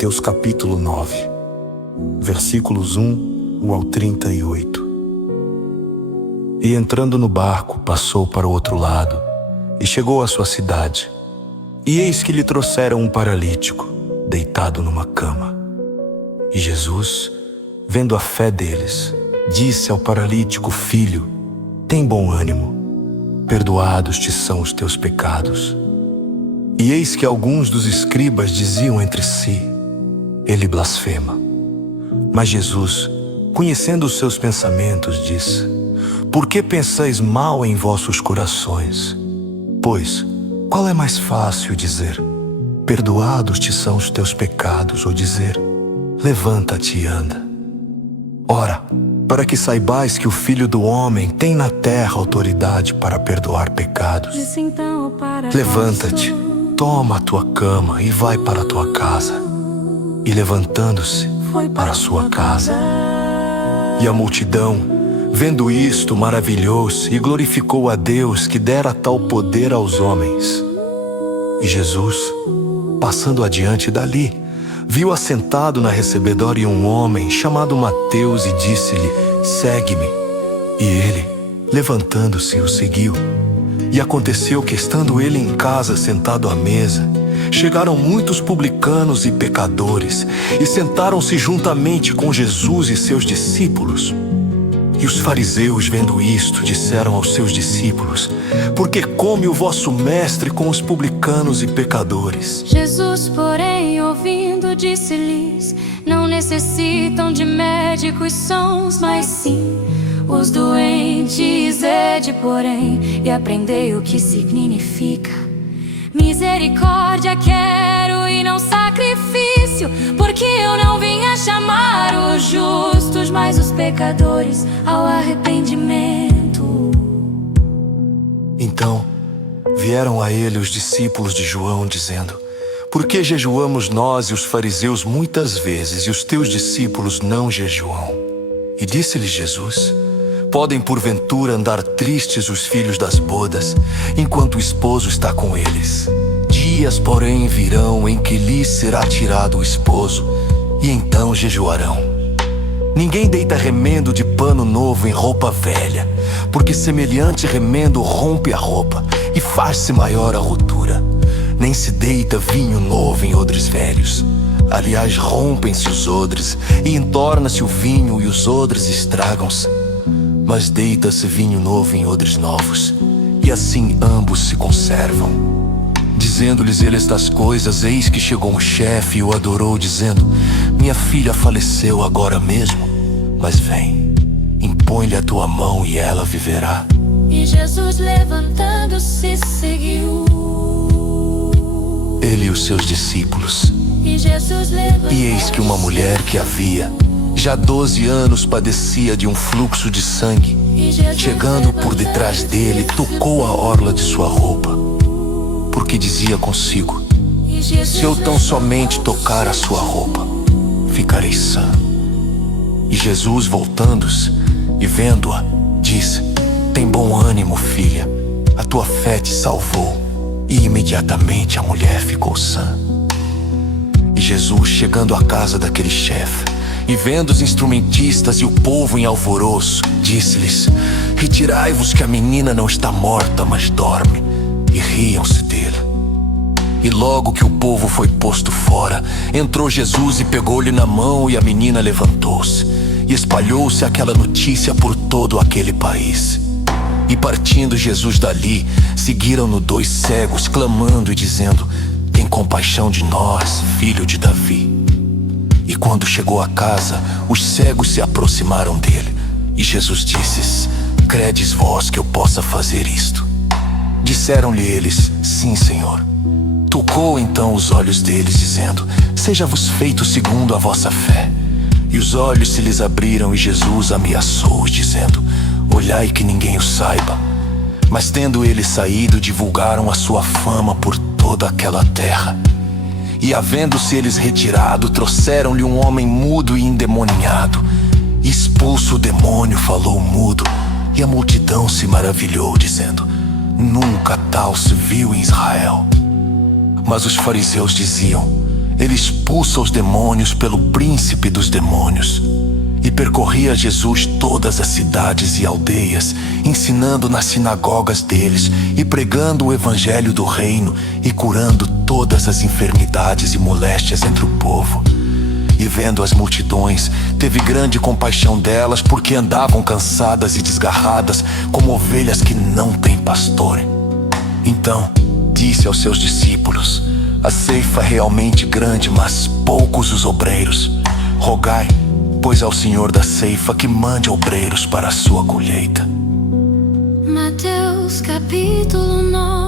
Mateus capítulo 9, versículos 1 ao 38. E entrando no barco, passou para o outro lado, e chegou à sua cidade. E eis que lhe trouxeram um paralítico, deitado numa cama. E Jesus, vendo a fé deles, disse ao paralítico: Filho, tem bom ânimo, perdoados te são os teus pecados. E eis que alguns dos escribas diziam entre si: Ele blasfema. Mas Jesus, conhecendo os seus pensamentos, disse: Por que pensais mal em vossos corações? Pois, qual é mais fácil dizer: Perdoados te são os teus pecados, ou dizer: Levanta-te e anda? Ora, para que saibais que o Filho do Homem tem na terra autoridade para perdoar pecados. Levanta-te, toma a tua cama e vai para a tua casa. E levantando-se, foi para a sua casa. E a multidão, vendo isto, maravilhou-se e glorificou a Deus que dera tal poder aos homens. E Jesus, passando adiante dali, viu assentado na recebedória um homem chamado Mateus e disse-lhe: Segue-me. E ele, levantando-se, o seguiu. E aconteceu que, estando ele em casa sentado à mesa, chegaram muitos publicanos e pecadores e sentaram-se juntamente com Jesus e seus discípulos. E os fariseus, vendo isto, disseram aos seus discípulos: Por que come o vosso mestre com os publicanos e pecadores? Jesus, porém, ouvindo, disse-lhes: Não necessitam de médicos sãos, mas sim os doentes. Ide, porém, e aprendei o que significa: misericórdia quero e não sacrifício, porque eu não vim a chamar os justos, mas os pecadores ao arrependimento. Então vieram a ele os discípulos de João, dizendo: Por que jejuamos nós e os fariseus muitas vezes, e os teus discípulos não jejuam? E disse-lhes Jesus: Podem porventura andar tristes os filhos das bodas, enquanto o esposo está com eles? Dias, porém, virão em que lhes será tirado o esposo, e então jejuarão. Ninguém deita remendo de pano novo em roupa velha, porque semelhante remendo rompe a roupa, e faz-se maior a rotura. Nem se deita vinho novo em odres velhos. Aliás, rompem-se os odres, e entorna-se o vinho, e os odres estragam-se. Mas deita-se vinho novo em odres novos, e assim ambos se conservam. Dizendo-lhes ele estas coisas, eis que chegou um chefe e o adorou, dizendo: Minha filha faleceu agora mesmo, mas vem, impõe-lhe a tua mão e ela viverá. E Jesus, levantando-se, seguiu ele e os seus discípulos. E eis que uma mulher que havia já 12 anos padecia de um fluxo de sangue, chegando por detrás dele, tocou a orla de sua roupa, porque dizia consigo: Se eu tão somente tocar a sua roupa, ficarei sã. E Jesus, voltando-se e vendo-a, disse: Tem bom ânimo, filha, a tua fé te salvou. E imediatamente a mulher ficou sã. E Jesus, chegando à casa daquele chefe, e vendo os instrumentistas e o povo em alvoroço, disse-lhes: Retirai-vos, que a menina não está morta, mas dorme. E riam-se dele. E logo que o povo foi posto fora, entrou Jesus e pegou-lhe na mão, e a menina levantou-se. E espalhou-se aquela notícia por todo aquele país. E partindo Jesus dali, seguiram-no 2 cegos, clamando e dizendo: Tem compaixão de nós, filho de Davi. E quando chegou a casa, os cegos se aproximaram dele. E Jesus disse: Credes vós que eu possa fazer isto? Disseram-lhe eles: Sim, Senhor. Tocou então os olhos deles, dizendo: Seja-vos feito segundo a vossa fé. E os olhos se lhes abriram, e Jesus ameaçou-os, dizendo: Olhai que ninguém o saiba. Mas tendo eles saído, divulgaram a sua fama por toda aquela terra. E havendo-se eles retirado, trouxeram-lhe um homem mudo e endemoniado. E expulso o demônio, falou mudo, e a multidão se maravilhou, dizendo: Nunca tal se viu em Israel. Mas os fariseus diziam: Ele expulsa os demônios pelo príncipe dos demônios. E percorria Jesus todas as cidades e aldeias, ensinando nas sinagogas deles e pregando o evangelho do reino e curando todas as enfermidades e moléstias entre o povo. E vendo as multidões, teve grande compaixão delas, porque andavam cansadas e desgarradas, como ovelhas que não têm pastor. Então disse aos seus discípulos: a ceifa é realmente grande, mas poucos os obreiros. Rogai, pois, ao Senhor da ceifa que mande obreiros para a sua colheita. Mateus capítulo 9.